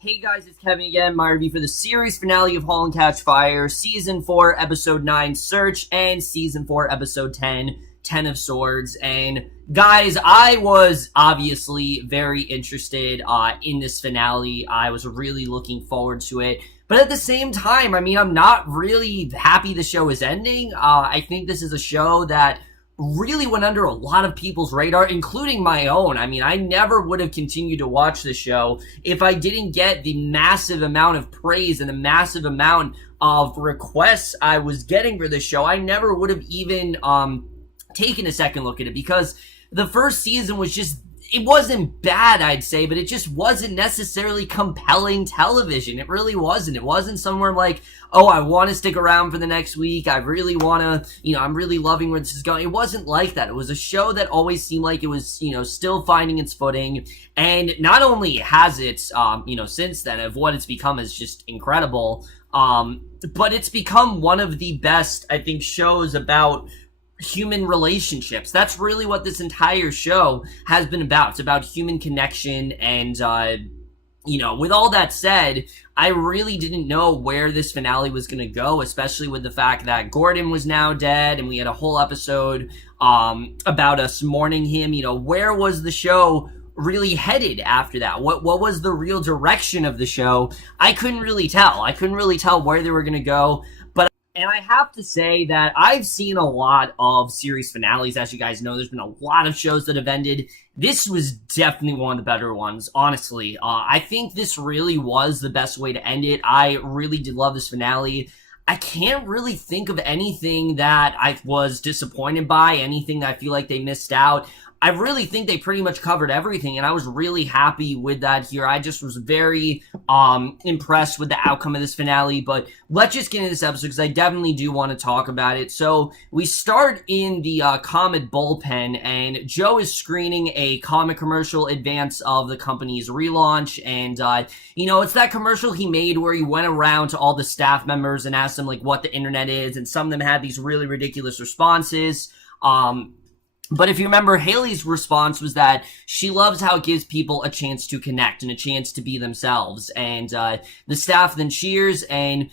Hey guys, it's Kevin again, my review for the series finale of Halt and Catch Fire, Season 4, Episode 9, Search, and Season 4, Episode 10, Ten of Swords. And guys, I was obviously very interested in this finale. I was really looking forward to it. But at the same time, I'm not really happy the show is ending. I think this is a show that really went under a lot of people's radar, including my own. I never would have continued to watch the show if I didn't get the massive amount of praise and the massive amount of requests I was getting for the show. I never would have even taken a second look at it, because the first season was just, it wasn't bad, I'd say, but it just wasn't necessarily compelling television. It really wasn't. It wasn't somewhere like, oh, I want to stick around for the next week. I really want to, I'm really loving where this is going. It wasn't like that. It was a show that always seemed like it was, still finding its footing. And not only has it, since then, of what it's become is just incredible, but it's become one of the best, I think, shows about human relationships. That's really what this entire show has been about. It's about human connection. And with all that said, I really didn't know where this finale was going to go, especially with the fact that Gordon was now dead and we had a whole episode about us mourning him. Where was the show really headed after that? What was the real direction of the show? I couldn't really tell. I couldn't really tell where they were going to go. And I have to say that I've seen a lot of series finales. As you guys know, there's been a lot of shows that have ended. This was definitely one of the better ones, honestly. I think this really was the best way to end it. I really did love this finale. I can't really think of anything that I was disappointed by, anything that I feel like they missed out. I really think they pretty much covered everything, and I was really happy with that here. I just was very impressed with the outcome of this finale. But let's just get into this episode, because I definitely do want to talk about it. So we start in the Komet bullpen, and Joe is screening a Komet commercial advance of the company's relaunch. And it's that commercial he made where he went around to all the staff members and asked them like what the internet is, and some of them had these really ridiculous responses. But if you remember, Haley's response was that she loves how it gives people a chance to connect and a chance to be themselves. And the staff then cheers, and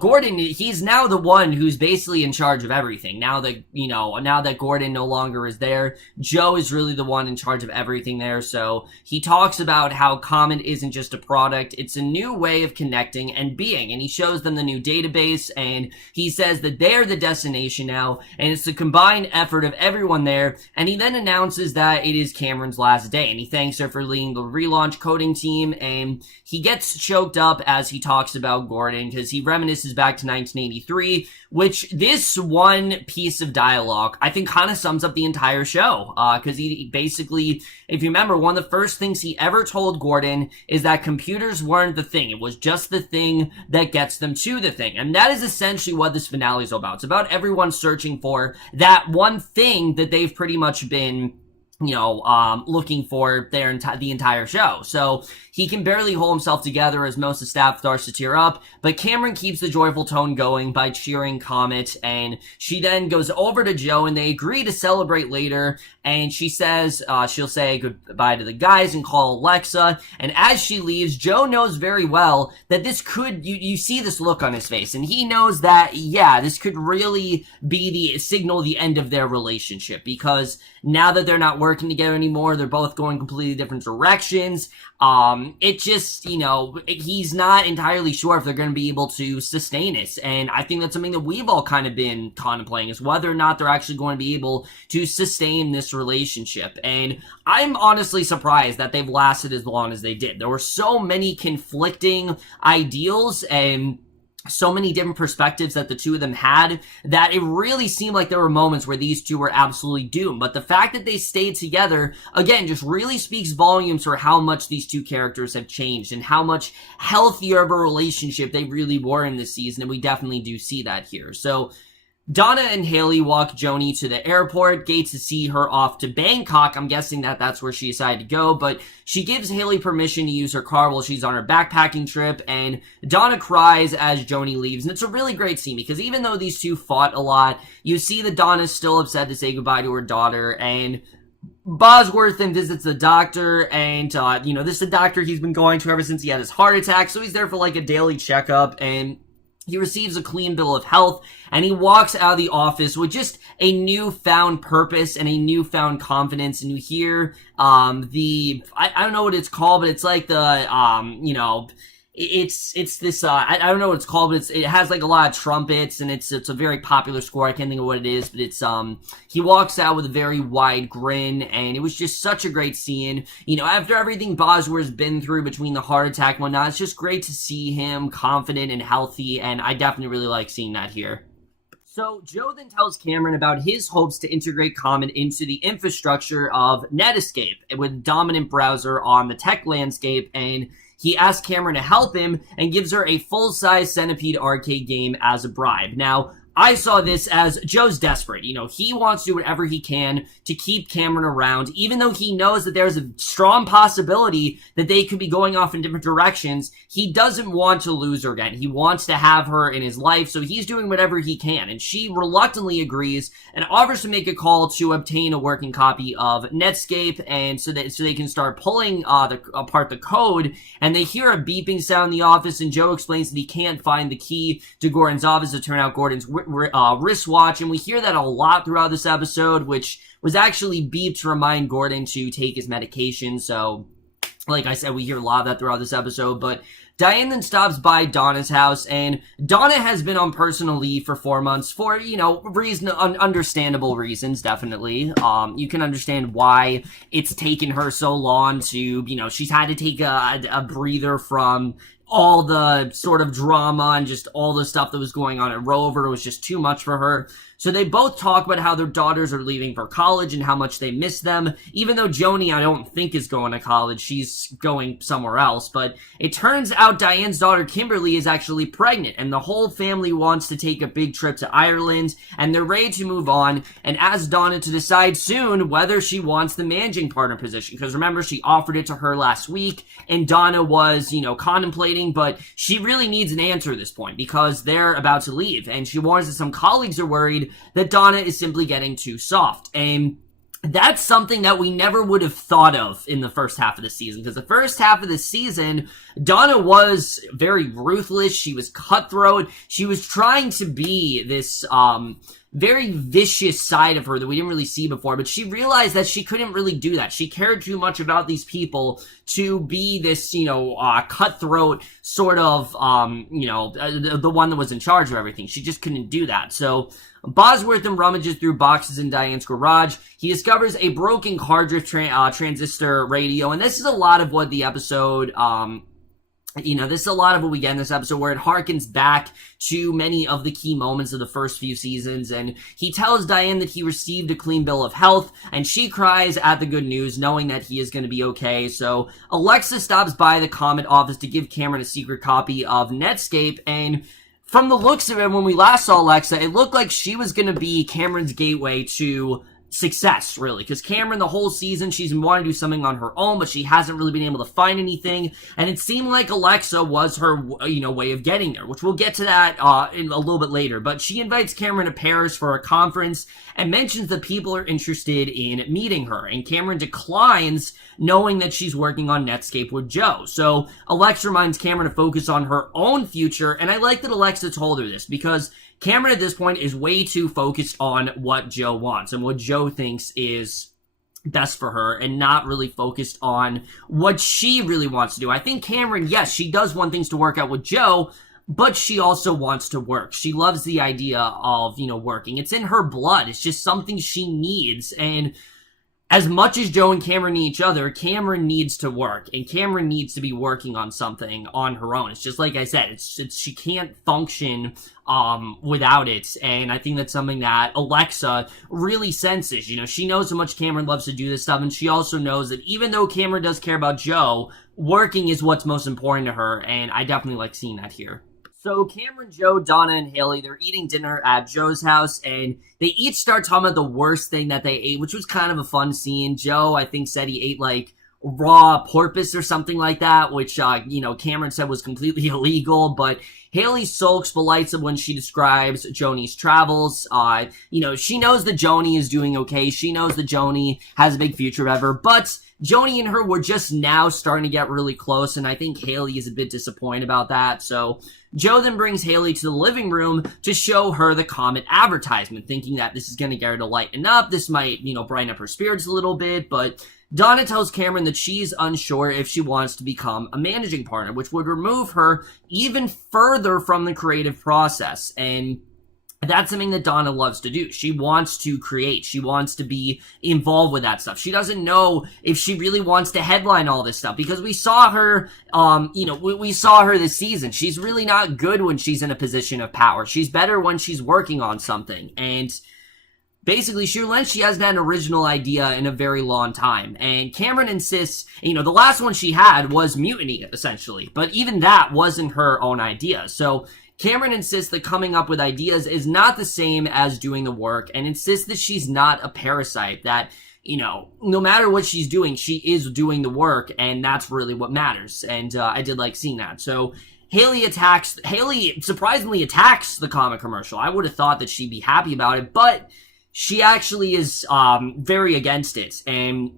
Gordon, he's now the one who's basically in charge of everything. Now that Gordon no longer is there, Joe is really the one in charge of everything there. So he talks about how Komet isn't just a product, it's a new way of connecting and being. And he shows them the new database, and he says that they're the destination now, and it's the combined effort of everyone there. And he then announces that it is Cameron's last day, and he thanks her for leading the relaunch coding team. And he gets choked up as he talks about Gordon, because he reminisces back to 1983, which this one piece of dialogue, I think, kind of sums up the entire show. Because he basically, if you remember, one of the first things he ever told Gordon is that computers weren't the thing. It was just the thing that gets them to the thing. And that is essentially what this finale is about. It's about everyone searching for that one thing that they've pretty much been looking for the entire show. So he can barely hold himself together as most of the staff starts to tear up, but Cameron keeps the joyful tone going by cheering Komet, and she then goes over to Joe, and they agree to celebrate later, and she says she'll say goodbye to the guys and call Alexa. And as she leaves, Joe knows very well that this could, you see this look on his face, and he knows that, yeah, this could really be the end of their relationship, because now that they're not working together anymore, they're both going completely different directions. It just, he's not entirely sure if they're going to be able to sustain it. And I think that's something that we've all kind of been contemplating, is whether or not they're actually going to be able to sustain this relationship. And I'm honestly surprised that they've lasted as long as they did. There were so many conflicting ideals and so many different perspectives that the two of them had, that it really seemed like there were moments where these two were absolutely doomed. But the fact that they stayed together, again, just really speaks volumes for how much these two characters have changed and how much healthier of a relationship they really were in this season. And we definitely do see that here. So Donna and Haley walk Joni to the airport, gate to see her off to Bangkok. I'm guessing that that's where she decided to go, but she gives Haley permission to use her car while she's on her backpacking trip, and Donna cries as Joni leaves. And it's a really great scene, because even though these two fought a lot, you see that Donna's still upset to say goodbye to her daughter, and Bosworth then visits the doctor, and, this is the doctor he's been going to ever since he had his heart attack, so he's there for, like, a daily checkup, and he receives a clean bill of health, and he walks out of the office with just a newfound purpose and a newfound confidence, and you hear, I don't know what it's called, but it's like the, it's this, I don't know what it's called, but it has like a lot of trumpets, and it's a very popular score. I can't think of what it is, but it's, he walks out with a very wide grin, and it was just such a great scene. After everything Bosworth's been through between the heart attack and whatnot, it's just great to see him confident and healthy, and I definitely really like seeing that here. So Joe then tells Cameron about his hopes to integrate Komet into the infrastructure of Netscape with dominant browser on the tech landscape, and he asks Cameron to help him and gives her a full-size Centipede arcade game as a bribe. Now, I saw this as Joe's desperate. He wants to do whatever he can to keep Cameron around, even though he knows that there's a strong possibility that they could be going off in different directions. He doesn't want to lose her again. He wants to have her in his life, so he's doing whatever he can. And she reluctantly agrees and offers to make a call to obtain a working copy of Netscape, and so they can start pulling apart the code. And they hear a beeping sound in the office, and Joe explains that he can't find the key to Gordon's office to turn out Gordon's wristwatch, and we hear that a lot throughout this episode, which was actually beeped to remind Gordon to take his medication. So, like I said, we hear a lot of that throughout this episode. But Diane then stops by Donna's house, and Donna has been on personal leave for 4 months for, understandable reasons, definitely. You can understand why it's taken her so long to, she's had to take a breather from all the sort of drama and just all the stuff that was going on at Rover. It was just too much for her. So they both talk about how their daughters are leaving for college and how much they miss them. Even though Joni, I don't think, is going to college. She's going somewhere else. But it turns out Diane's daughter, Kimberly, is actually pregnant. And the whole family wants to take a big trip to Ireland. And they're ready to move on and ask Donna to decide soon whether she wants the managing partner position. Because remember, she offered it to her last week. And Donna was, contemplating. But she really needs an answer at this point because they're about to leave. And she warns that some colleagues are worried that Donna is simply getting too soft. And that's something that we never would have thought of in the first half of the season. Because the first half of the season, Donna was very ruthless. She was cutthroat. She was trying to be this, very vicious side of her that we didn't really see before, but she realized that she couldn't really do that. She cared too much about these people to be this, cutthroat sort of, the one that was in charge of everything. She just couldn't do that. So Bosworth then rummages through boxes in Diane's garage. He discovers a broken cartridge transistor radio, and this is a lot of what the episode, this is a lot of what we get in this episode where it harkens back to many of the key moments of the first few seasons, and he tells Diane that he received a clean bill of health, and she cries at the good news, knowing that he is going to be okay. So Alexa stops by the Komet office to give Cameron a secret copy of Netscape, and from the looks of it, when we last saw Alexa, it looked like she was going to be Cameron's gateway to success, really, because Cameron, the whole season, she's been wanting to do something on her own, but she hasn't really been able to find anything, and it seemed like Alexa was her, way of getting there, which we'll get to that in a little bit later. But she invites Cameron to Paris for a conference and mentions that people are interested in meeting her, and Cameron declines, knowing that she's working on Netscape with Joe. So Alexa reminds Cameron to focus on her own future, and I like that Alexa told her this, because Cameron at this point is way too focused on what Joe wants and what Joe thinks is best for her and not really focused on what she really wants to do. I think Cameron, yes, she does want things to work out with Joe, but she also wants to work. She loves the idea of, working. It's in her blood. It's just something she needs. And as much as Joe and Cameron need each other, Cameron needs to work, and Cameron needs to be working on something on her own. It's just like I said, it's she can't function without it, and I think that's something that Alexa really senses. She knows how much Cameron loves to do this stuff, and she also knows that even though Cameron does care about Joe, working is what's most important to her, and I definitely like seeing that here. So Cameron, Joe, Donna, and Haley, they're eating dinner at Joe's house, and they each start talking about the worst thing that they ate, which was kind of a fun scene. Joe, I think, said he ate, raw porpoise or something like that, which, Cameron said was completely illegal, but Haley sulks but lights up when she describes Joni's travels. She knows that Joni is doing okay. She knows that Joni has a big future, whatever, but Joni and her were just now starting to get really close, and I think Haley is a bit disappointed about that. So Joe then brings Haley to the living room to show her the Komet advertisement, thinking that this is going to get her to lighten up. This might, brighten up her spirits a little bit, but Donna tells Cameron that she's unsure if she wants to become a managing partner, which would remove her even further from the creative process. And that's something that Donna loves to do. She wants to create. She wants to be involved with that stuff. She doesn't know if she really wants to headline all this stuff, because we saw her, we saw her this season. She's really not good when she's in a position of power. She's better when she's working on something. And basically, she hasn't had an original idea in a very long time. And Cameron insists, the last one she had was Mutiny, essentially. But even that wasn't her own idea. So Cameron insists that coming up with ideas is not the same as doing the work, and insists that she's not a parasite, that, no matter what she's doing, she is doing the work, and that's really what matters. And I did like seeing that. So Haley surprisingly attacks the Komet commercial. I would have thought that she'd be happy about it, but she actually is very against it, and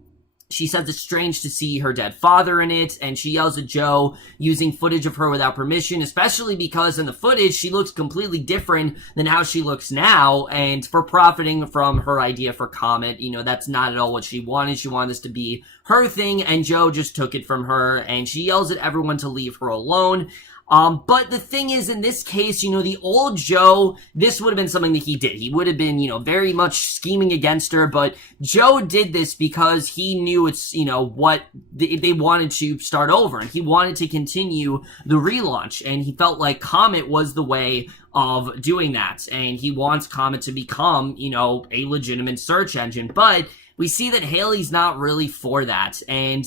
she says it's strange to see her dead father in it, and she yells at Joe using footage of her without permission, especially because in the footage she looks completely different than how she looks now, and for profiting from her idea for Komet, that's not at all what she wanted. She wanted this to be her thing, and Joe just took it from her, and she yells at everyone to leave her alone. But the thing is, in this case, the old Joe, this would have been something that he did. He would have been, very much scheming against her, but Joe did this because he knew it's, what they wanted to start over, and he wanted to continue the relaunch, and he felt like Komet was the way of doing that, and he wants Komet to become, a legitimate search engine. But we see that Haley's not really for that, and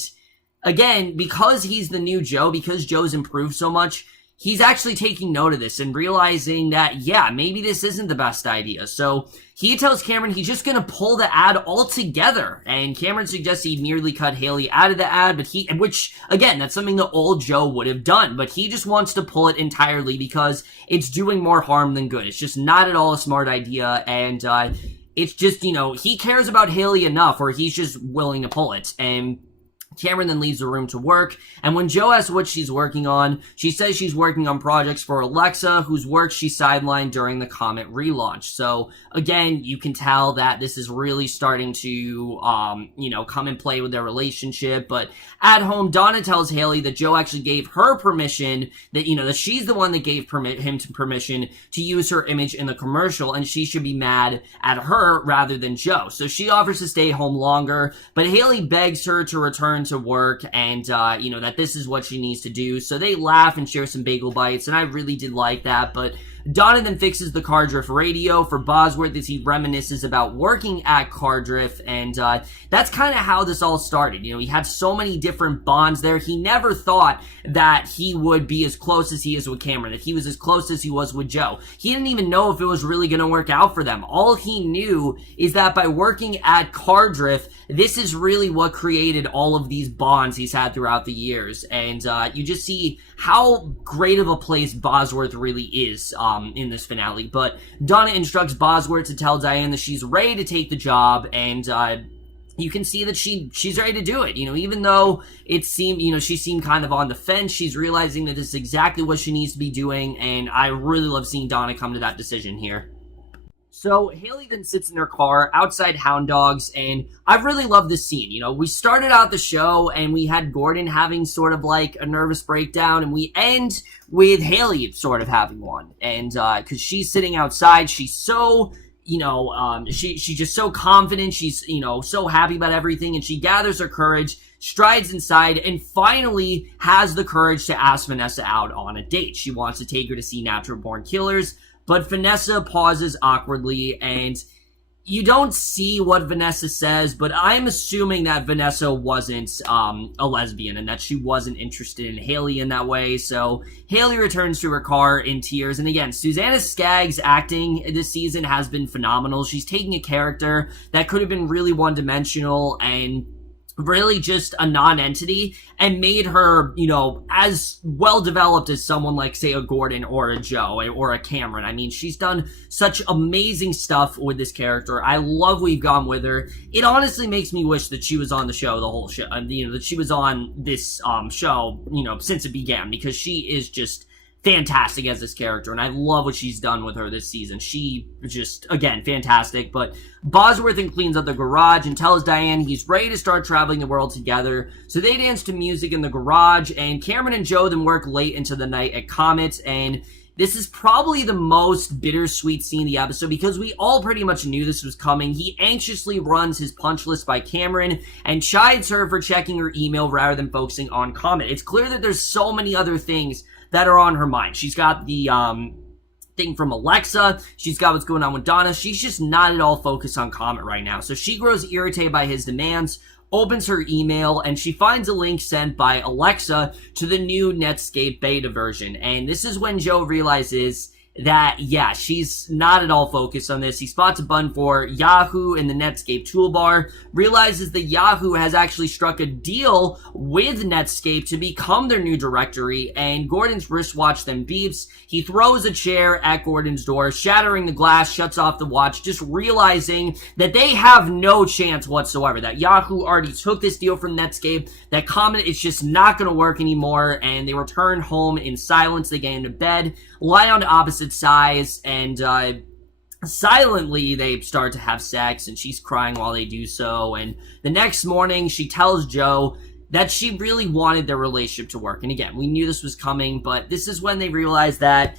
again, because he's the new Joe, because Joe's improved so much, he's actually taking note of this and realizing that, yeah, maybe this isn't the best idea. So he tells Cameron he's just going to pull the ad altogether. And Cameron suggests he merely cut Haley out of the ad, which, again, that's something the old Joe would have done. But he just wants to pull it entirely because it's doing more harm than good. It's just not at all a smart idea. And it's just, he cares about Haley enough where he's just willing to pull it. And Cameron then leaves the room to work, and when Joe asks what she's working on, she says she's working on projects for Alexa, whose work she sidelined during the Komet relaunch. So, again, you can tell that this is really starting to, come and play with their relationship, but at home, Donna tells Haley that Joe actually gave her permission, that, that she's the one that gave him permission to use her image in the commercial, and she should be mad at her rather than Joe. So she offers to stay home longer, but Haley begs her to return to work, and that this is what she needs to do. So they laugh and share some bagel bites, and I really did like that. But Donna then fixes the Car Drift radio for Bosworth as he reminisces about working at Car Drift, and that's kind of how this all started. He had so many different bonds there. He never thought that he would be as close as he is with Cameron, that he was as close as he was with Joe. He didn't even know if it was really going to work out for them. All he knew is that by working at Car Drift, this is really what created all of these bonds he's had throughout the years. And you just see how great of a place Bosworth really is in this finale. But Donna instructs Bosworth to tell Diane that she's ready to take the job, and you can see that she's ready to do it. Even though it seemed, she seemed kind of on the fence, she's realizing that this is exactly what she needs to be doing, and I really love seeing Donna come to that decision here. So Haley then sits in her car outside Hound Dogs, and I really love this scene. We started out the show and we had Gordon having sort of like a nervous breakdown, and we end with Haley sort of having one. And because she's sitting outside, she's so, she's just so confident, she's, so happy about everything, and she gathers her courage, strides inside, and finally has the courage to ask Vanessa out on a date. She wants to take her to see Natural Born Killers, but Vanessa pauses awkwardly, and you don't see what Vanessa says, but I'm assuming that Vanessa wasn't a lesbian and that she wasn't interested in Haley in that way. So Haley returns to her car in tears. And again, Susanna Skaggs' acting this season has been phenomenal. She's taking a character that could have been really one-dimensional and really just a non-entity and made her, as well developed as someone like, say, a Gordon or a Joe or a Cameron. I mean, she's done such amazing stuff with this character. I love we've gone with her. It honestly makes me wish that she was on the show, the whole show, that she was on this show, since it began, because she is just fantastic as this character, and I love what she's done with her this season. She just, again, fantastic. But Bosworth cleans up the garage and tells Diane he's ready to start traveling the world together. So they dance to music in the garage, and Cameron and Joe then work late into the night at Komet, and this is probably the most bittersweet scene in the episode because we all pretty much knew this was coming. He anxiously runs his punch list by Cameron and chides her for checking her email rather than focusing on Komet. It's clear that there's so many other things that are on her mind. She's got the thing from Alexa. She's got what's going on with Donna. She's just not at all focused on Komet right now. So she grows irritated by his demands, opens her email, and she finds a link sent by Alexa to the new Netscape beta version. And this is when Joe realizes that, yeah, she's not at all focused on this. He spots a button for Yahoo in the Netscape toolbar, realizes that Yahoo has actually struck a deal with Netscape to become their new directory, and Gordon's wristwatch then beeps. He throws a chair at Gordon's door, shattering the glass, shuts off the watch, just realizing that they have no chance whatsoever, that Yahoo already took this deal from Netscape, that Komet is just not going to work anymore, and they return home in silence. They get into bed, lie on opposite sides, and silently they start to have sex, and she's crying while they do so. And the next morning she tells Joe that she really wanted their relationship to work. And again, we knew this was coming, but this is when they realize that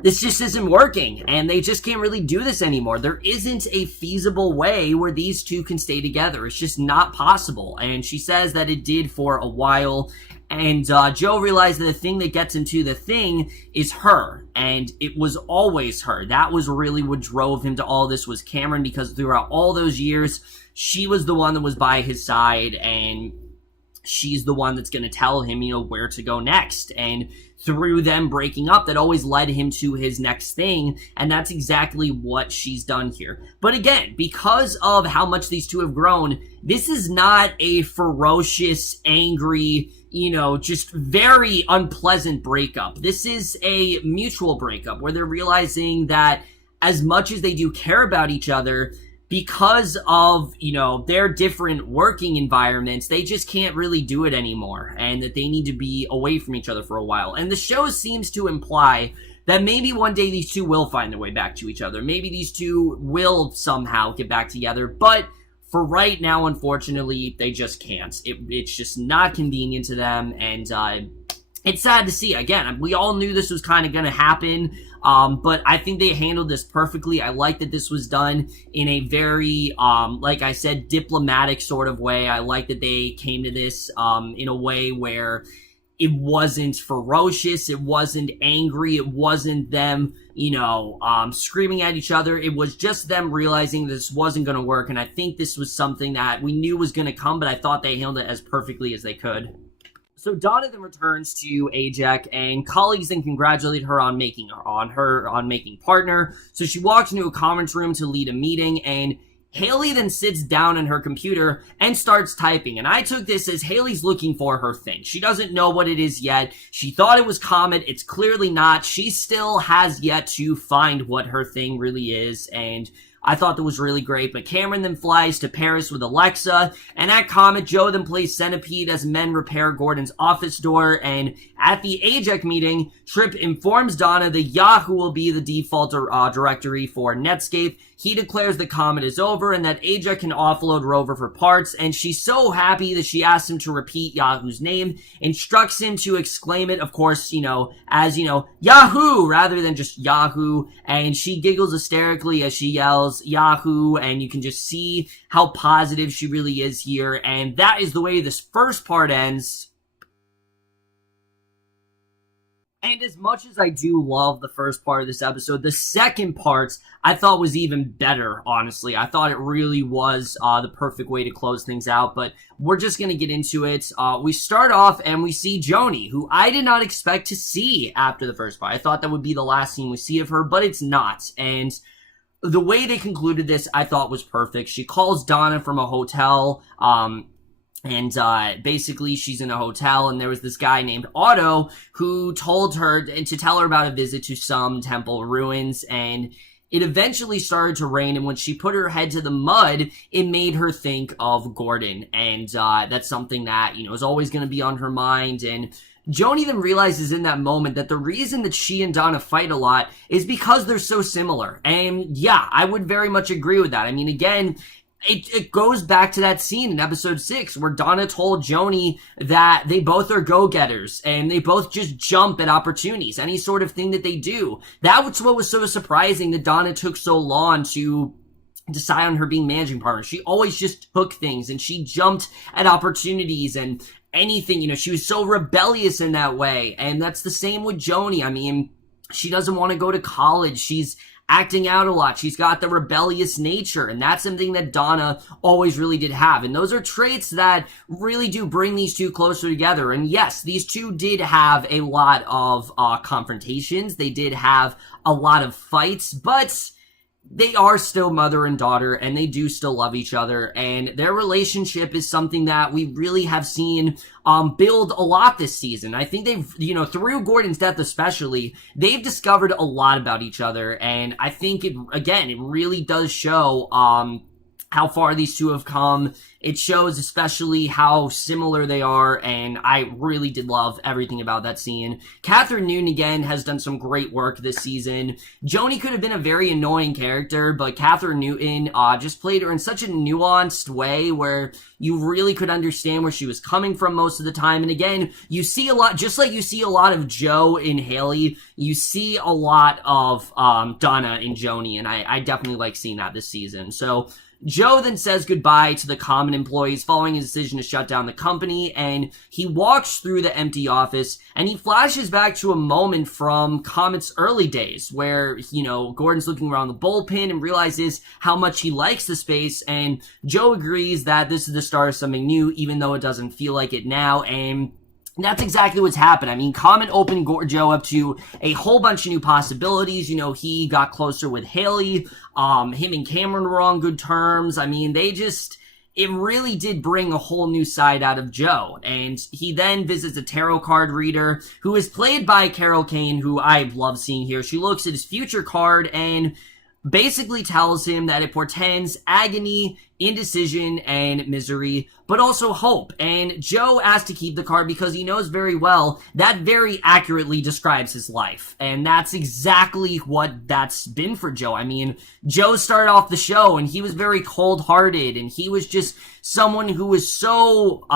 this just isn't working, and they just can't really do this anymore. There isn't a feasible way where these two can stay together. It's just not possible. And she says that it did for a while, and Joe realized that the thing that gets into the thing is her, and it was always her. That was really what drove him to all this, was Cameron, because throughout all those years, she was the one that was by his side, and she's the one that's going to tell him, where to go next. And through them breaking up, that always led him to his next thing, and that's exactly what she's done here. But again, because of how much these two have grown, this is not a ferocious, angry, just very unpleasant breakup. This is a mutual breakup where they're realizing that as much as they do care about each other, because of, their different working environments, they just can't really do it anymore, and that they need to be away from each other for a while. And the show seems to imply that maybe one day these two will find their way back to each other. Maybe these two will somehow get back together, but for right now, unfortunately, they just can't. It's just not convenient to them, and it's sad to see. Again, we all knew this was kind of going to happen, but I think they handled this perfectly. I like that this was done in a very, like I said, diplomatic sort of way. I like that they came to this in a way where it wasn't ferocious, it wasn't angry, it wasn't them, screaming at each other. It was just them realizing this wasn't going to work, and I think this was something that we knew was going to come, but I thought they handled it as perfectly as they could. So Donna then returns to Ajax, and colleagues then congratulate her on making partner. So she walks into a conference room to lead a meeting, and Haley then sits down on her computer and starts typing. And I took this as Haley's looking for her thing. She doesn't know what it is yet. She thought it was Komet. It's clearly not. She still has yet to find what her thing really is, and I thought that was really great. But Cameron then flies to Paris with Alexa, and at Komet, Joe then plays Centipede as men repair Gordon's office door. And at the Ajax meeting, Tripp informs Donna that Yahoo will be the default directory for Netscape. He declares that Komet is over and that Ajax can offload Rover for parts, and she's so happy that she asks him to repeat Yahoo's name, instructs him to exclaim it, of course, as, Yahoo, rather than just Yahoo, and she giggles hysterically as she yells Yahoo, and you can just see how positive she really is here, and that is the way this first part ends. And as much as I do love the first part of this episode, the second part I thought was even better, honestly. I thought it really was the perfect way to close things out, but we're just going to get into it. We start off and we see Joni, who I did not expect to see after the first part. I thought that would be the last scene we see of her, but it's not. And the way they concluded this, I thought was perfect. She calls Donna from a hotel, And basically she's in a hotel, and there was this guy named Otto who told her to tell her about a visit to some temple ruins, and it eventually started to rain, and when she put her head to the mud, it made her think of Gordon, and that's something that, is always going to be on her mind. And Joni then realizes in that moment that the reason that she and Donna fight a lot is because they're so similar. And yeah, I would very much agree with that. I mean, again, it goes back to that scene in episode 6 where Donna told Joni that they both are go-getters and they both just jump at opportunities, any sort of thing that they do. That was what was so surprising, that Donna took so long to decide on her being managing partner. She always just took things and she jumped at opportunities and anything, she was so rebellious in that way. And that's the same with Joni. I mean, she doesn't want to go to college. She's acting out a lot. She's got the rebellious nature, and that's something that Donna always really did have. And those are traits that really do bring these two closer together. And yes, these two did have a lot of confrontations. They did have a lot of fights, but they are still mother and daughter, and they do still love each other, and their relationship is something that we really have seen build a lot this season. I think they've, through Gordon's death especially, they've discovered a lot about each other, and I think it really does show how far these two have come. It shows especially how similar they are, and I really did love everything about that scene. Catherine Newton, again, has done some great work this season. Joni could have been a very annoying character, but Catherine Newton just played her in such a nuanced way where you really could understand where she was coming from most of the time. And again, you see a lot, just like you see a lot of Joe in Haley, you see a lot of Donna in Joni, and I definitely like seeing that this season. So Joe then says goodbye to the common employees following his decision to shut down the company, and he walks through the empty office, and he flashes back to a moment from Komet's early days where, Gordon's looking around the bullpen and realizes how much he likes the space, and Joe agrees that this is the start of something new, even though it doesn't feel like it now. And that's exactly what's happened. I mean, Komet opened Joe up to a whole bunch of new possibilities. He got closer with Haley. Him and Cameron were on good terms. I mean, it really did bring a whole new side out of Joe. And he then visits a tarot card reader who is played by Carol Kane, who I love seeing here. She looks at his future card and basically tells him that it portends agony, indecision, and misery, but also hope. And Joe asked to keep the card because he knows very well that very accurately describes his life. And that's exactly what that's been for Joe. I mean, Joe started off the show and he was very cold-hearted, and he was just someone who was so,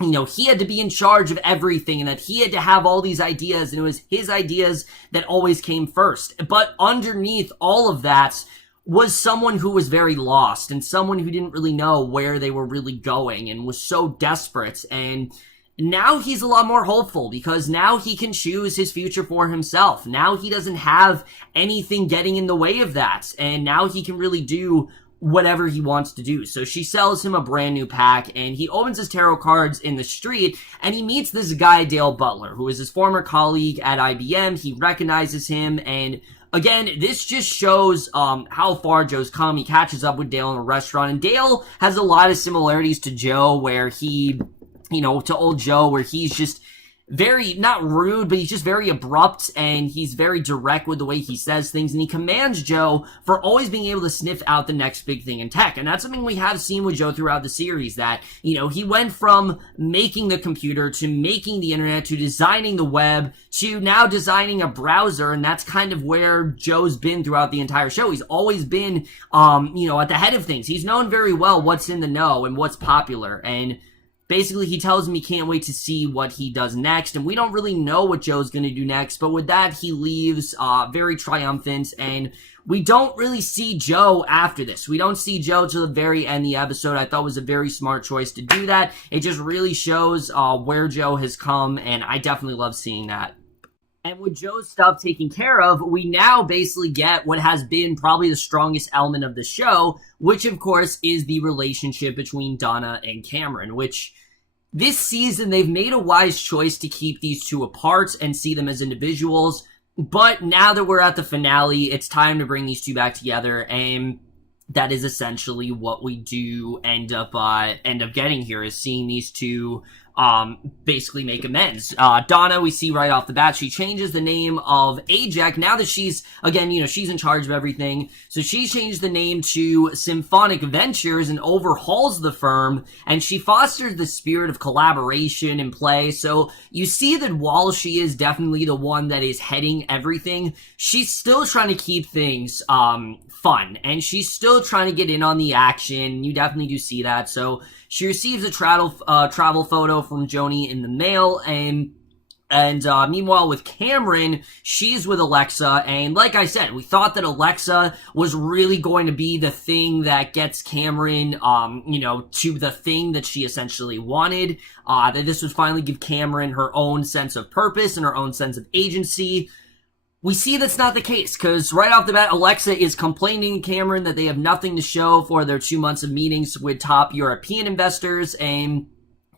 he had to be in charge of everything, and that he had to have all these ideas, and it was his ideas that always came first. But underneath all of that was someone who was very lost, and someone who didn't really know where they were really going, and was so desperate. And now he's a lot more hopeful, because now he can choose his future for himself. Now he doesn't have anything getting in the way of that, and now he can really do whatever he wants to do. So she sells him a brand new pack, and he opens his tarot cards in the street, and he meets this guy, Dale Butler, who is his former colleague at IBM. He recognizes him, and again, this just shows how far Joe's come. He catches up with Dale in a restaurant, and Dale has a lot of similarities to Joe, where he, to old Joe, where he's just very, not rude, but he's just very abrupt, and he's very direct with the way he says things, and he commands Joe for always being able to sniff out the next big thing in tech. And that's something we have seen with Joe throughout the series, that, he went from making the computer to making the internet to designing the web to now designing a browser, and that's kind of where Joe's been throughout the entire show. He's always been, at the head of things. He's known very well what's in the know and what's popular, and basically, he tells him he can't wait to see what he does next, and we don't really know what Joe's going to do next, but with that, he leaves very triumphant, and we don't really see Joe after this. We don't see Joe till the very end of the episode. I thought it was a very smart choice to do that. It just really shows where Joe has come, and I definitely love seeing that. And with Joe's stuff taken care of, we now basically get what has been probably the strongest element of the show, which of course is the relationship between Donna and Cameron, which this season they've made a wise choice to keep these two apart and see them as individuals. But now that we're at the finale, it's time to bring these two back together. And that is essentially what we do end up getting here, is seeing these two basically make amends. Donna, we see right off the bat, she changes the name of Ajax now that she's, again, she's in charge of everything. So she changed the name to Symphonic Ventures and overhauls the firm, and she fosters the spirit of collaboration and play. So you see that while she is definitely the one that is heading everything, she's still trying to keep things fun, and she's still trying to get in on the action. You definitely do see that. So she receives a travel photo from Joni in the mail, and meanwhile with Cameron, she's with Alexa, and like I said, we thought that Alexa was really going to be the thing that gets Cameron, to the thing that she essentially wanted, that this would finally give Cameron her own sense of purpose and her own sense of agency. We see that's not the case, because right off the bat, Alexa is complaining to Cameron that they have nothing to show for their 2 months of meetings with top European investors, and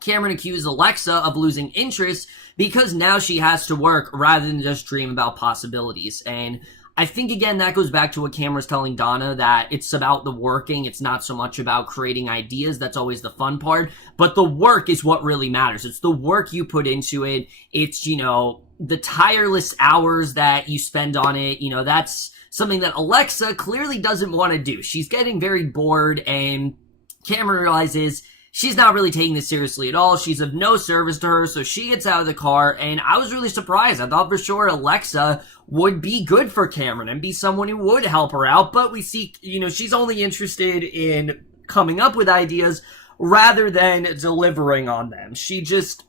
Cameron accuses Alexa of losing interest because now she has to work rather than just dream about possibilities. And I think, again, that goes back to what Cameron's telling Donna, that it's about the working. It's not so much about creating ideas. That's always the fun part. But the work is what really matters. It's the work you put into it. It's, the tireless hours that you spend on it. That's something that Alexa clearly doesn't want to do. She's getting very bored, and Cameron realizes she's not really taking this seriously at all. She's of no service to her, so she gets out of the car, and I was really surprised. I thought for sure Alexa would be good for Cameron and be someone who would help her out, but we see, she's only interested in coming up with ideas rather than delivering on them. She just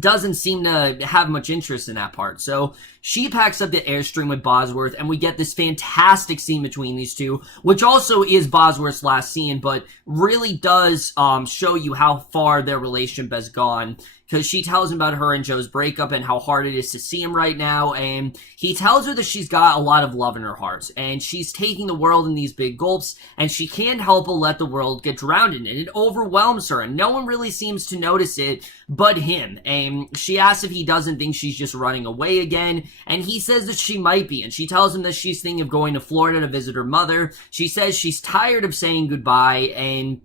doesn't seem to have much interest in that part. So she packs up the Airstream with Bosworth, and we get this fantastic scene between these two, which also is Bosworth's last scene, but really does show you how far their relationship has gone, because she tells him about her and Joe's breakup and how hard it is to see him right now, and he tells her that she's got a lot of love in her heart, and she's taking the world in these big gulps, and she can't help but let the world get drowned in it. It overwhelms her, and no one really seems to notice it but him. And she asks if he doesn't think she's just running away again, and he says that she might be, and she tells him that she's thinking of going to Florida to visit her mother. She says she's tired of saying goodbye, and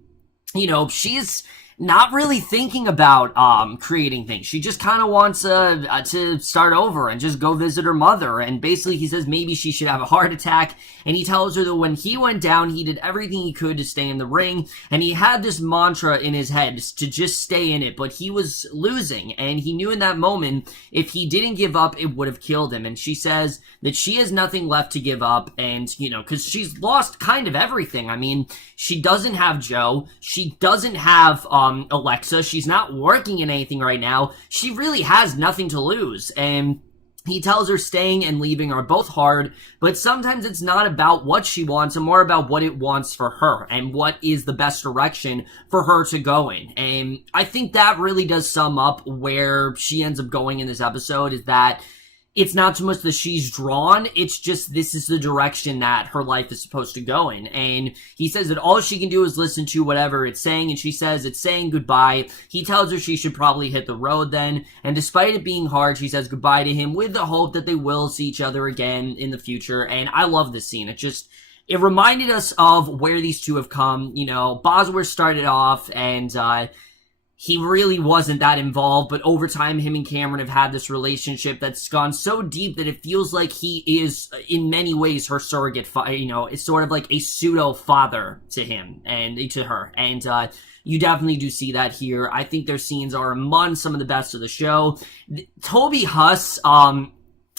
she's not really thinking about creating things. She just kind of wants to start over and just go visit her mother. And basically he says maybe she should have a heart attack, and he tells her that when he went down, he did everything he could to stay in the ring, and he had this mantra in his head to just stay in it, but he was losing, and he knew in that moment if he didn't give up, it would have killed him. And she says that she has nothing left to give up, and because she's lost kind of everything. I mean, she doesn't have Joe, she doesn't have Alexa, she's not working in anything right now. She really has nothing to lose, and he tells her staying and leaving are both hard, but sometimes it's not about what she wants and more about what it wants for her and what is the best direction for her to go in. And I think that really does sum up where she ends up going in this episode, is that it's not so much that she's drawn, it's just this is the direction that her life is supposed to go in. And he says that all she can do is listen to whatever it's saying, and she says it's saying goodbye. He tells her she should probably hit the road then, and despite it being hard, she says goodbye to him with the hope that they will see each other again in the future. And I love this scene. It reminded us of where these two have come. Bosworth started off, and he really wasn't that involved, but over time, him and Cameron have had this relationship that's gone so deep that it feels like he is, in many ways, her surrogate it's sort of like a pseudo-father to him and to her, and you definitely do see that here. I think their scenes are among some of the best of the show. Toby Huss, I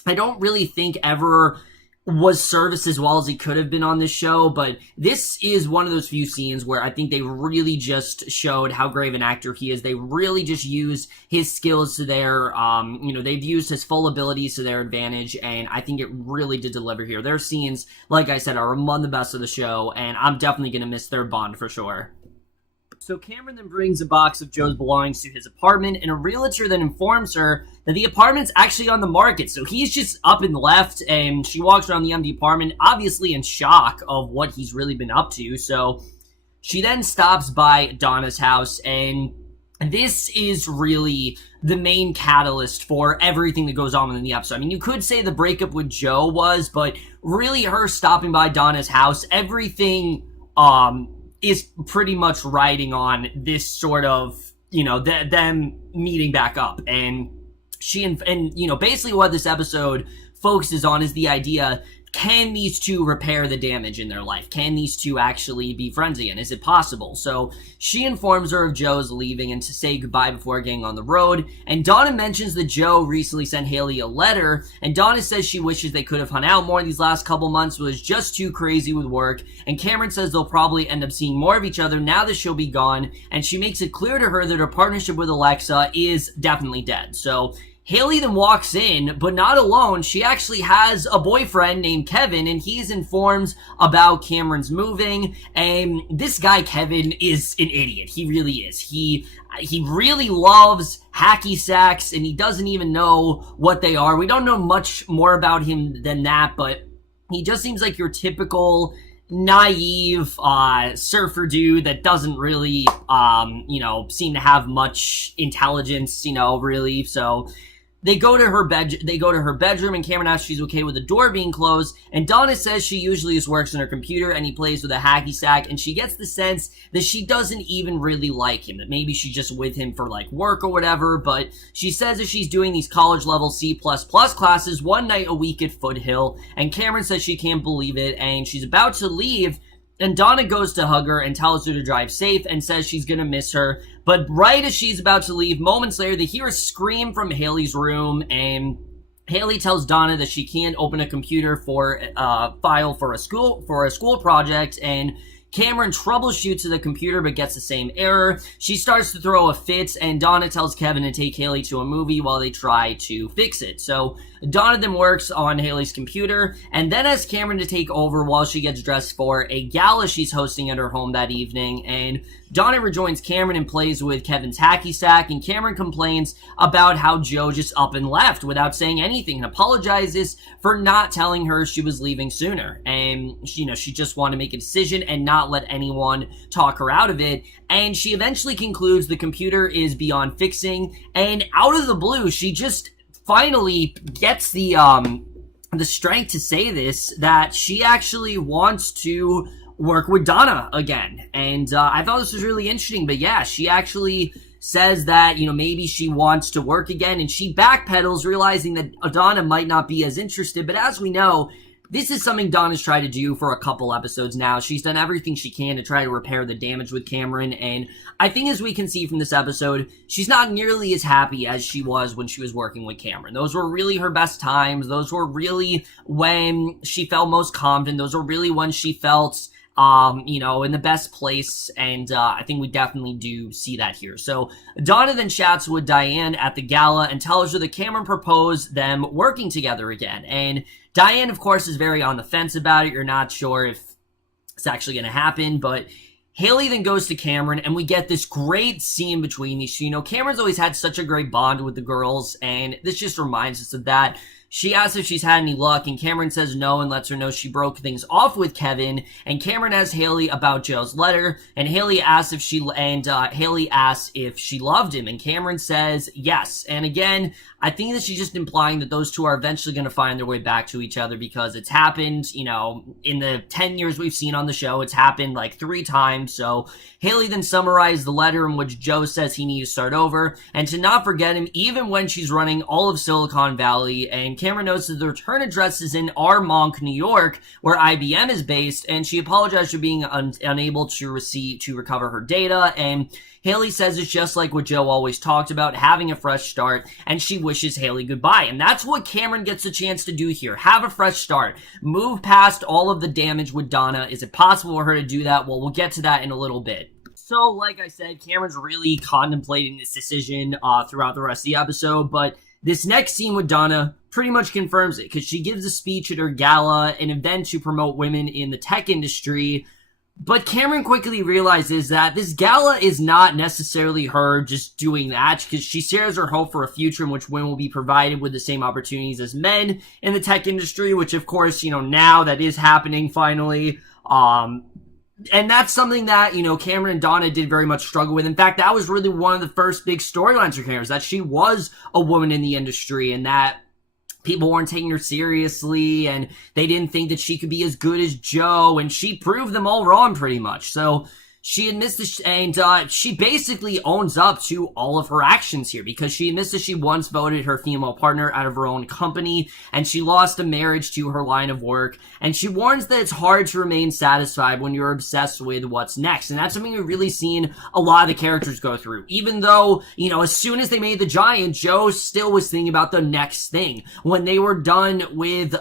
don't really think ever was serviced as well as he could have been on this show, but this is one of those few scenes where I think they really just showed how great of an actor he is. They really just used his skills to their, they've used his full abilities to their advantage, and I think it really did deliver here. Their scenes, like I said, are among the best of the show, and I'm definitely going to miss their bond for sure. So Cameron then brings a box of Joe's belongings to his apartment, and a realtor then informs her that the apartment's actually on the market. So he's just up and left, and she walks around the empty apartment, obviously in shock of what he's really been up to. So she then stops by Donna's house, and this is really the main catalyst for everything that goes on in the episode. I mean, you could say the breakup with Joe was, but really her stopping by Donna's house, everything is pretty much riding on this sort of, them meeting back up. And basically what this episode focuses on is the idea, can these two repair the damage in their life? Can these two actually be friends again? Is it possible? So she informs her of Joe's leaving and to say goodbye before getting on the road. And Donna mentions that Joe recently sent Haley a letter. And Donna says she wishes they could have hung out more these last couple months, but was just too crazy with work. And Cameron says they'll probably end up seeing more of each other now that she'll be gone. And she makes it clear to her that her partnership with Alexa is definitely dead. So Haley then walks in, but not alone. She actually has a boyfriend named Kevin, and he's informed about Cameron's moving. And this guy, Kevin, is an idiot. He really is. He really loves hacky sacks, and he doesn't even know what they are. We don't know much more about him than that, but he just seems like your typical naive surfer dude that doesn't really seem to have much intelligence, really. So They go to her bedroom, and Cameron asks if she's okay with the door being closed, and Donna says she usually just works on her computer and he plays with a hacky sack, and she gets the sense that she doesn't even really like him, that maybe she's just with him for like work or whatever. But she says that she's doing these college level C++ classes one night a week at Foothill, and Cameron says she can't believe it, and she's about to leave, and Donna goes to hug her and tells her to drive safe and says she's gonna miss her. But right as she's about to leave, moments later, they hear a scream from Haley's room, and Haley tells Donna that she can't open a computer for a file for a school project, and Cameron troubleshoots the computer but gets the same error. She starts to throw a fit, and Donna tells Kevin to take Haley to a movie while they try to fix it. So Donna then works on Haley's computer, and then asks Cameron to take over while she gets dressed for a gala she's hosting at her home that evening. And Donna rejoins Cameron and plays with Kevin's hacky sack, and Cameron complains about how Joe just up and left without saying anything, and apologizes for not telling her she was leaving sooner. And she just wanted to make a decision and not let anyone talk her out of it. And she eventually concludes the computer is beyond fixing, and out of the blue, she just finally gets the strength to say this, that she actually wants to work with Donna again. And I thought this was really interesting. But yeah, she actually says that, maybe she wants to work again, and she backpedals, realizing that Donna might not be as interested. But as we know, this is something Donna's tried to do for a couple episodes now. She's done everything she can to try to repair the damage with Cameron, and I think as we can see from this episode, she's not nearly as happy as she was when she was working with Cameron. Those were really her best times. Those were really when she felt most confident. Those were really when she felt in the best place, and I think we definitely do see that here. So Donna then chats with Diane at the gala and tells her that Cameron proposed them working together again, and Diane, of course, is very on the fence about it. You're not sure if it's actually going to happen, but Haley then goes to Cameron, and we get this great scene between these two. Cameron's always had such a great bond with the girls, and this just reminds us of that. She asks if she's had any luck, and Cameron says no and lets her know she broke things off with Kevin. And Cameron asks Haley about Joe's letter, and Haley asks if she loved him, and Cameron says yes. And again, I think that she's just implying that those two are eventually going to find their way back to each other, because it's happened, in the 10 years we've seen on the show, it's happened like 3 times. So Haley then summarized the letter in which Joe says he needs to start over and to not forget him even when she's running all of Silicon Valley. And Cameron notes that the return address is in Armonk, New York, where IBM is based, and she apologized for being unable to recover her data. And Haley says it's just like what Joe always talked about, having a fresh start, and she wishes Haley goodbye. And that's what Cameron gets a chance to do here. Have a fresh start. Move past all of the damage with Donna. Is it possible for her to do that? Well, we'll get to that in a little bit. So, like I said, Cameron's really contemplating this decision throughout the rest of the episode, but this next scene with Donna pretty much confirms it, because she gives a speech at her gala, an event to promote women in the tech industry. But Cameron quickly realizes that this gala is not necessarily her just doing that, because she shares her hope for a future in which women will be provided with the same opportunities as men in the tech industry, which of course, now that is happening finally. And that's something that, Cameron and Donna did very much struggle with. In fact, that was really one of the first big storylines for Cameron, that she was a woman in the industry, and that people weren't taking her seriously, and they didn't think that she could be as good as Joe, and she proved them all wrong pretty much. So she admits this, and she basically owns up to all of her actions here, because she admits that she once voted her female partner out of her own company, and she lost a marriage to her line of work, and she warns that it's hard to remain satisfied when you're obsessed with what's next, and that's something we've really seen a lot of the characters go through. Even though, you know, as soon as they made the Giant, Joe still was thinking about the next thing. When they were done with,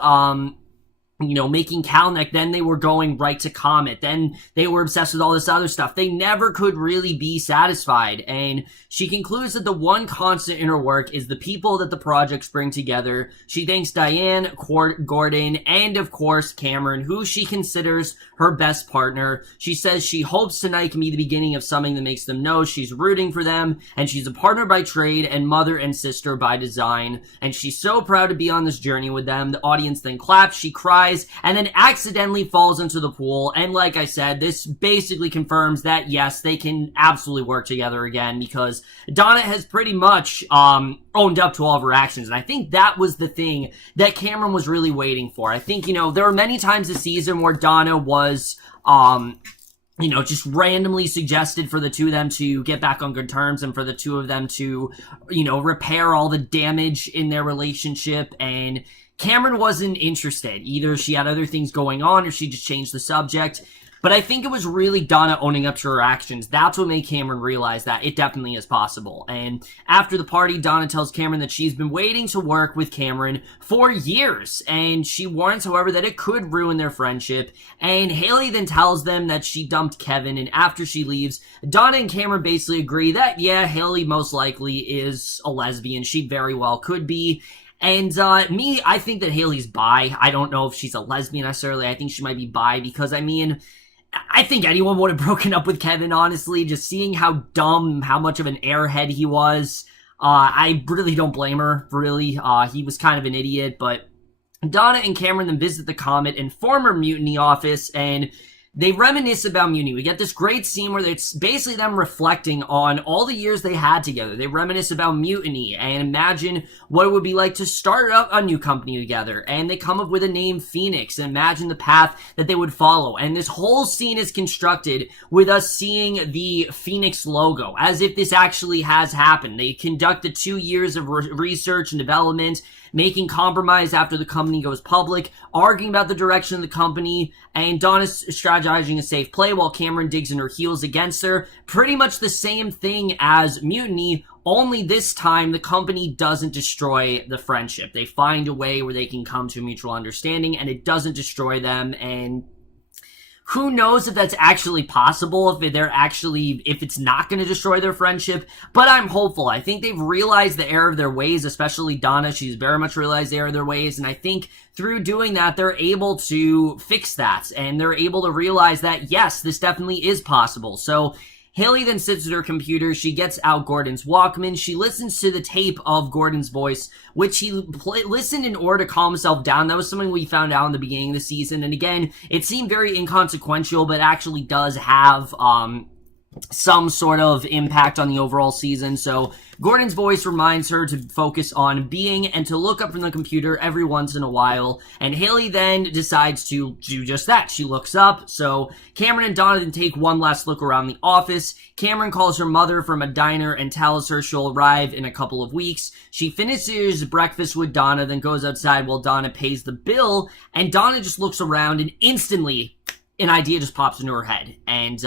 you know, making Calneck, then they were going right to Komet, then they were obsessed with all this other stuff. They never could really be satisfied, and she concludes that the one constant in her work is the people that the projects bring together. She thanks Diane, Gordon, and of course Cameron, who she considers her best partner. She says she hopes tonight can be the beginning of something that makes them know she's rooting for them, and she's a partner by trade and mother and sister by design, and she's so proud to be on this journey with them. The audience then claps, she cries, and then accidentally falls into the pool. And like I said, this basically confirms that yes, they can absolutely work together again, because Donna has pretty much owned up to all of her actions, and I think that was the thing that Cameron was really waiting for. I think, you know, there were many times this season where Donna was you know, just randomly suggested for the two of them to get back on good terms, and for the two of them to, you know, repair all the damage in their relationship, and Cameron wasn't interested. Either she had other things going on, or she just changed the subject. But I think it was really Donna owning up to her actions. That's what made Cameron realize that it definitely is possible. And after the party, Donna tells Cameron that she's been waiting to work with Cameron for years. And she warns, however, that it could ruin their friendship. And Haley then tells them that she dumped Kevin. And after she leaves, Donna and Cameron basically agree that, yeah, Haley most likely is a lesbian. She very well could be. And I think that Haley's bi. I don't know if she's a lesbian necessarily. I think she might be bi, because, I mean, I think anyone would have broken up with Kevin, honestly. Just seeing how dumb, how much of an airhead he was. I really don't blame her, really. He was kind of an idiot, but Donna and Cameron then visit the Komet and former Mutiny office, and they reminisce about Mutiny. We get this great scene where it's basically them reflecting on all the years they had together. They reminisce about Mutiny and imagine what it would be like to start up a new company together. And they come up with a name, Phoenix, and imagine the path that they would follow. And this whole scene is constructed with us seeing the Phoenix logo, as if this actually has happened. They conducted 2 years of research and development, making compromise after the company goes public, arguing about the direction of the company, and Donna's strategizing a safe play while Cameron digs in her heels against her. Pretty much the same thing as Mutiny, only this time the company doesn't destroy the friendship. They find a way where they can come to a mutual understanding, and it doesn't destroy them, and who knows if that's actually possible, if it's not going to destroy their friendship, but I'm hopeful. I think they've realized the error of their ways, especially Donna. She's very much realized the error of their ways, and I think through doing that, they're able to fix that, and they're able to realize that, yes, this definitely is possible. So Haley then sits at her computer. She gets out Gordon's Walkman. She listens to the tape of Gordon's voice, which he listened in order to calm himself down. That was something we found out in the beginning of the season. And again, it seemed very inconsequential, but actually does have some sort of impact on the overall season. So Gordon's voice reminds her to focus on being and to look up from the computer every once in a while. And Haley then decides to do just that. She looks up. So Cameron and Donna then take one last look around the office. Cameron calls her mother from a diner and tells her she'll arrive in a couple of weeks. She finishes breakfast with Donna, then goes outside while Donna pays the bill. And Donna just looks around, and instantly an idea just pops into her head, and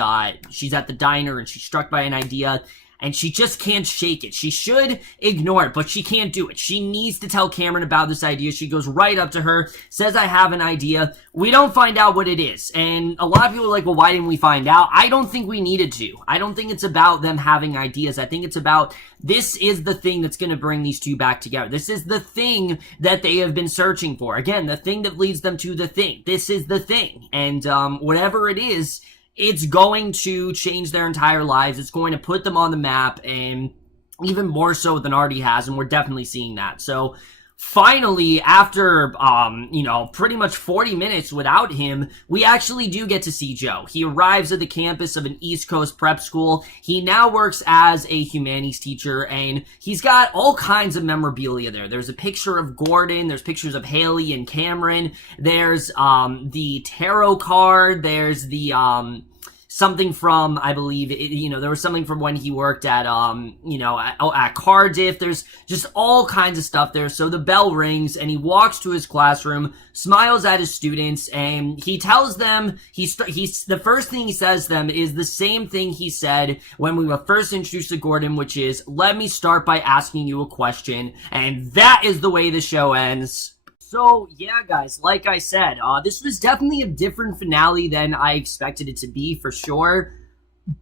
she's at the diner and she's struck by an idea, and she just can't shake it. She should ignore it, but she can't do it. She needs to tell Cameron about this idea. She goes right up to her, says, I have an idea. We don't find out what it is, and a lot of people are like, well, why didn't we find out? I don't think we needed to. I don't think it's about them having ideas. I think it's about, this is the thing that's going to bring these two back together. This is the thing that they have been searching for. Again, the thing that leads them to the thing. This is the thing. And whatever it is, it's going to change their entire lives. It's going to put them on the map, and even more so than already has, and we're definitely seeing that. So finally, after, pretty much 40 minutes without him, we actually do get to see Joe. He arrives at the campus of an East Coast prep school. He now works as a humanities teacher, and he's got all kinds of memorabilia there. There's a picture of Gordon, there's pictures of Haley and Cameron, there's, the tarot card, there's the, something from, I believe, there was something from when he worked at, at Cardiff. There's just all kinds of stuff there. So the bell rings and he walks to his classroom, smiles at his students, and he tells them, the first thing he says to them is the same thing he said when we were first introduced to Gordon, which is, let me start by asking you a question. And that is the way the show ends. So, yeah, guys, like I said, this was definitely a different finale than I expected it to be, for sure.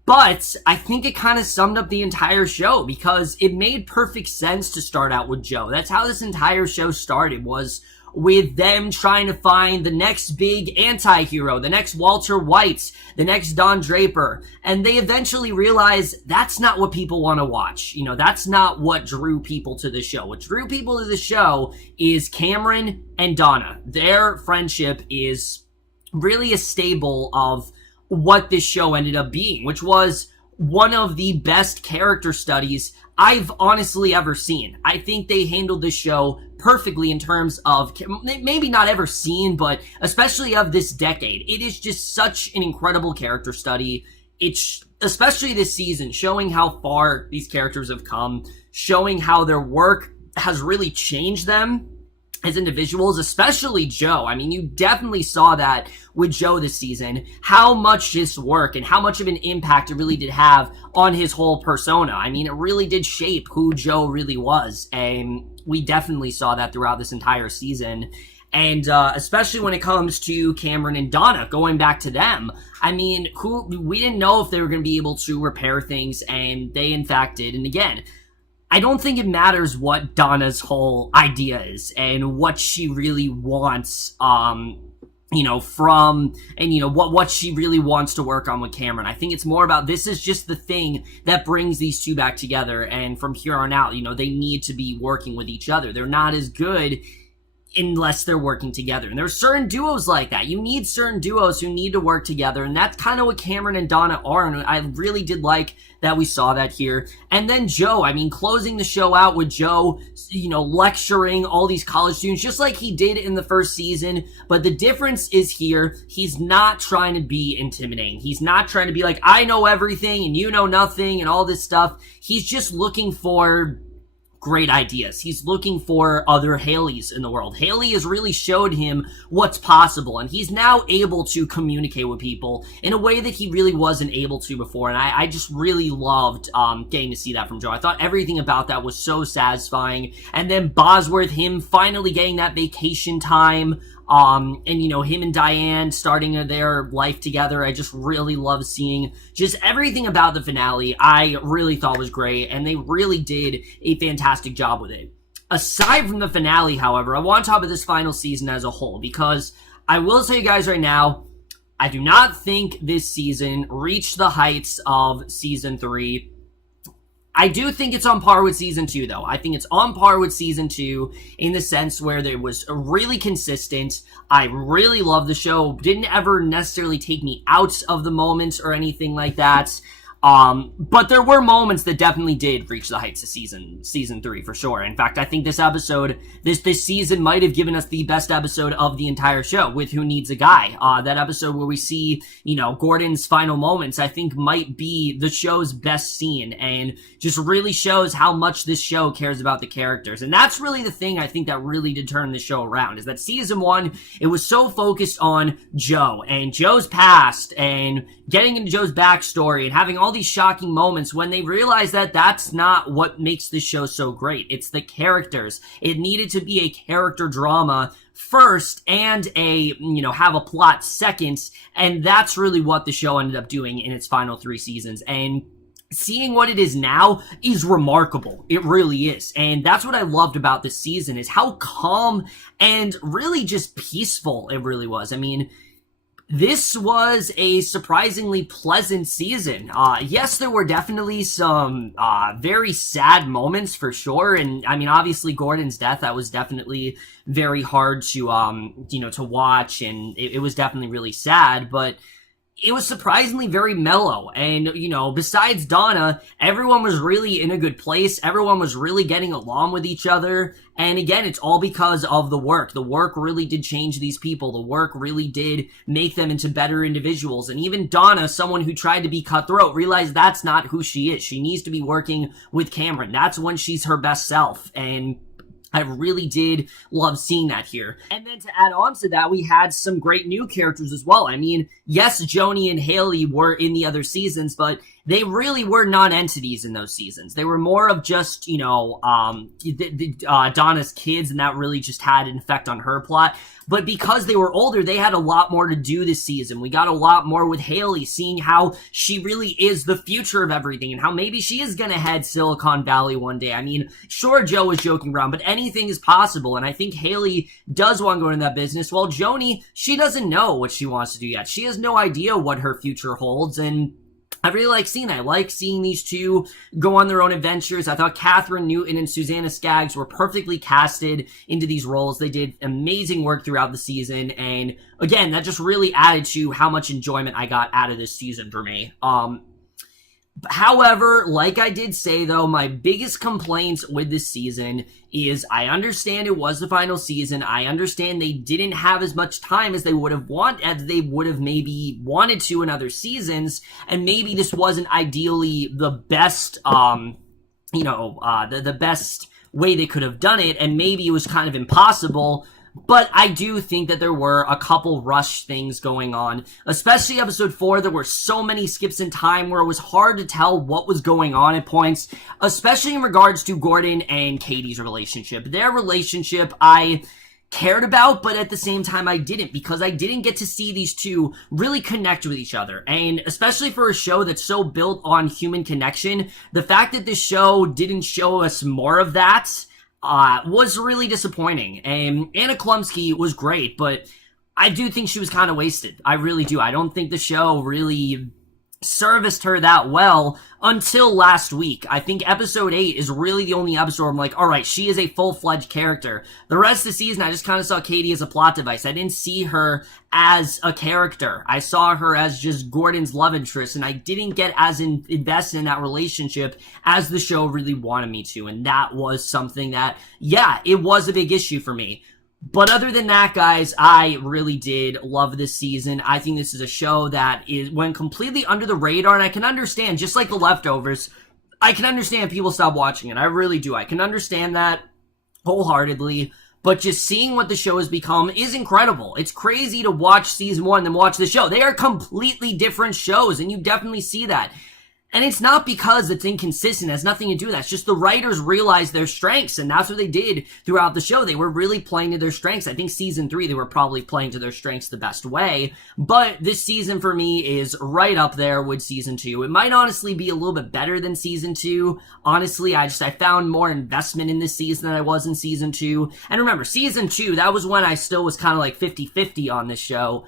But I think it kind of summed up the entire show, because it made perfect sense to start out with Joe. That's how this entire show started, was with them trying to find the next big anti-hero, the next Walter White, the next Don Draper. And they eventually realized that's not what people want to watch. That's not what drew people to the show. What drew people to the show is Cameron and Donna. Their friendship is really a staple of what this show ended up being, which was one of the best character studies I've honestly ever seen. I think they handled this show perfectly in terms of, maybe not ever seen, but especially of this decade. It is just such an incredible character study. It's, especially this season, showing how far these characters have come, showing how their work has really changed them as individuals, especially Joe. I mean, you definitely saw that with Joe this season, how much his work and how much of an impact it really did have on his whole persona. I mean, it really did shape who Joe really was, and we definitely saw that throughout this entire season. And especially when it comes to Cameron and Donna, going back to them, I mean, we didn't know if they were going to be able to repair things, and they in fact did. And again, I don't think it matters what Donna's whole idea is and what she really wants, what she really wants to work on with Cameron. I think it's more about, this is just the thing that brings these two back together. And from here on out, they need to be working with each other. They're not as good unless they're working together. And there's certain duos like that. You need certain duos who need to work together, and that's kind of what Cameron and Donna are, and I really did like that we saw that here. And then Joe, I mean, closing the show out with Joe, lecturing all these college students, just like he did in the first season, but the difference is here, he's not trying to be intimidating. He's not trying to be like, I know everything and you know nothing and all this stuff. He's just looking for great ideas. He's looking for other Haleys in the world. Haley has really showed him what's possible, and he's now able to communicate with people in a way that he really wasn't able to before, and I just really loved getting to see that from Joe. I thought everything about that was so satisfying. And then Bosworth, him finally getting that vacation time, and him and Diane starting their life together. I just really love seeing just everything about the finale. I really thought was great, and they really did a fantastic job with it. Aside from the finale, however, I want to talk about this final season as a whole, because I will tell you guys right now, I do not think this season reached the heights of season 3. I do think it's on par with season 2, though. I think it's on par with season 2 in the sense where it was really consistent. I really love the show. Didn't ever necessarily take me out of the moments or anything like that. But there were moments that definitely did reach the heights of season 3 for sure. In fact, I think this episode, this season might have given us the best episode of the entire show with Who Needs a Guy. That episode where we see, Gordon's final moments, I think might be the show's best scene, and just really shows how much this show cares about the characters. And that's really the thing I think that really did turn the show around, is that season 1, it was so focused on Joe and Joe's past and getting into Joe's backstory and having all these shocking moments, when they realized that that's not what makes this show so great. It's the characters. It needed to be a character drama first and have a plot second, and that's really what the show ended up doing in its final 3 seasons. And seeing what it is now is remarkable. It really is. And that's what I loved about this season, is how calm and really just peaceful it really was. I mean, This was a surprisingly pleasant season. Yes, there were definitely some very sad moments for sure, and I mean, obviously, Gordon's death, that was definitely very hard to to watch, and it was definitely really sad, but it was surprisingly very mellow. And, besides Donna, everyone was really in a good place. Everyone was really getting along with each other. And again, it's all because of the work. The work really did change these people. The work really did make them into better individuals. And even Donna, someone who tried to be cutthroat, realized that's not who she is. She needs to be working with Cameron. That's when she's her best self. And I really did love seeing that here. And then to add on to that, we had some great new characters as well. I mean, yes, Joni and Haley were in the other seasons, but they really were non-entities in those seasons. They were more of just, Donna's kids, and that really just had an effect on her plot. But because they were older, they had a lot more to do this season. We got a lot more with Haley, seeing how she really is the future of everything and how maybe she is going to head Silicon Valley one day. I mean, sure, Joe was joking around, but anything is possible. And I think Haley does want to go into that business. While Joni, she doesn't know what she wants to do yet. She has no idea what her future holds. And I really like seeing that. I like seeing these two go on their own adventures. I thought Catherine Newton and Susanna Skaggs were perfectly casted into these roles. They did amazing work throughout the season. And again, that just really added to how much enjoyment I got out of this season for me. However, like I did say though, my biggest complaints with this season is I understand it was the final season. I understand they didn't have as much time as they would have maybe wanted to in other seasons, and maybe this wasn't ideally the best, the best way they could have done it, and maybe it was kind of impossible. But I do think that there were a couple rush things going on, especially episode 4. There were so many skips in time where it was hard to tell what was going on at points, especially in regards to Gordon and Katie's relationship. Their relationship I cared about, but at the same time I didn't, because I didn't get to see these two really connect with each other. And especially for a show that's so built on human connection, the fact that this show didn't show us more of that was really disappointing. And Anna Klumsky was great, but I do think she was kind of wasted. I really do. I don't think the show really serviced her that well until last week. I think episode 8 is really the only episode where I'm like, all right, she is a full-fledged character. The rest of the season, I just kind of saw Katie as a plot device. I didn't see her as a character. I saw her as just Gordon's love interest, and I didn't get as invested in that relationship as the show really wanted me to. And that was something that, yeah, it was a big issue for me. But other than that, guys, I really did love this season. I think this is a show that went completely under the radar, and I can understand, just like The Leftovers, I can understand people stop watching it. I really do. I can understand that wholeheartedly. But just seeing what the show has become is incredible. It's crazy to watch season 1 and watch the show. They are completely different shows, and you definitely see that. And it's not because it's inconsistent. It has nothing to do with that. It's just the writers realized their strengths, and that's what they did throughout the show. They were really playing to their strengths. I think season 3, they were probably playing to their strengths the best way. But this season for me is right up there with season 2. It might honestly be a little bit better than season 2. Honestly, I found more investment in this season than I was in season 2. And remember, season 2, that was when I still was kind of like 50-50 on this show.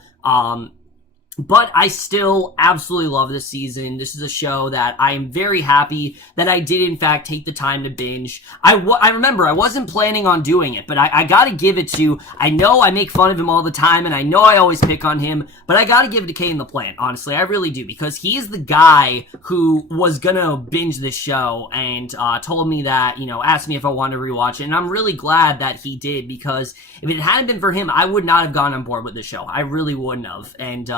But I still absolutely love this season. This is a show that I am very happy that I did, in fact, take the time to binge. I remember I wasn't planning on doing it, but I gotta give it to, I know I make fun of him all the time, and I know I always pick on him, but I gotta give it to Kane the Plant, honestly. I really do, because he's the guy who was gonna binge this show and told me that, asked me if I wanted to rewatch it, and I'm really glad that he did, because if it hadn't been for him, I would not have gone on board with the show. I really wouldn't have, and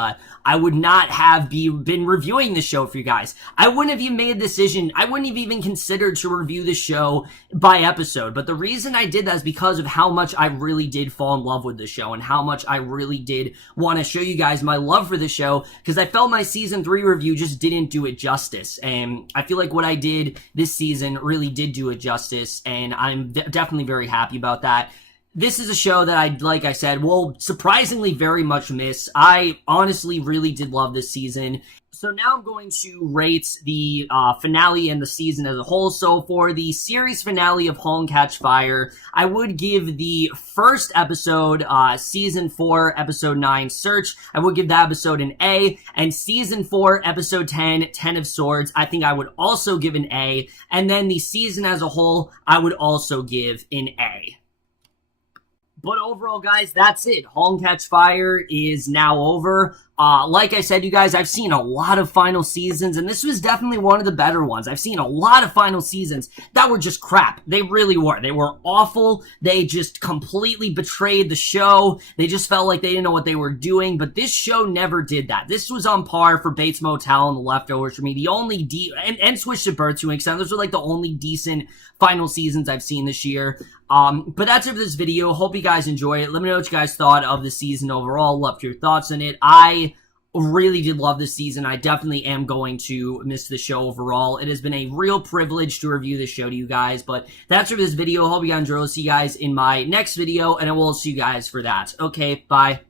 I would not have been reviewing the show for you guys. I wouldn't have even made a decision. I wouldn't have even considered to review the show by episode. But the reason I did that is because of how much I really did fall in love with the show and how much I really did want to show you guys my love for the show, because I felt my season 3 review just didn't do it justice. And I feel like what I did this season really did do it justice, and I'm definitely very happy about that. this is a show that like I said, will surprisingly very much miss. I honestly really did love this season. So now I'm going to rate the finale and the season as a whole. So for the series finale of *Halt and Catch Fire*, I would give the first episode, season 4, episode 9, Search, I would give that episode an A. And season 4, episode 10, Ten of Swords, I think I would also give an A. And then the season as a whole, I would also give an A. But overall, guys, that's it. *Halt and Catch Fire* is now over. Like I said, you guys, I've seen a lot of final seasons, and this was definitely one of the better ones. I've seen a lot of final seasons that were just crap. They really were. They were awful. They just completely betrayed the show. They just felt like they didn't know what they were doing, but this show never did that. This was on par for Bates Motel and The Leftovers for me. The only and Switched at Birth to an extent. Those were like the only decent final seasons I've seen this year. But that's it for this video. Hope you guys enjoy it. Let me know what you guys thought of the season overall. Love your thoughts on it. I really did love this season. I definitely am going to miss the show overall. It has been a real privilege to review this show to you guys, but that's it for this video. Hope you guys enjoy. I'll see you guys in my next video, and I will see you guys for that. Okay, bye.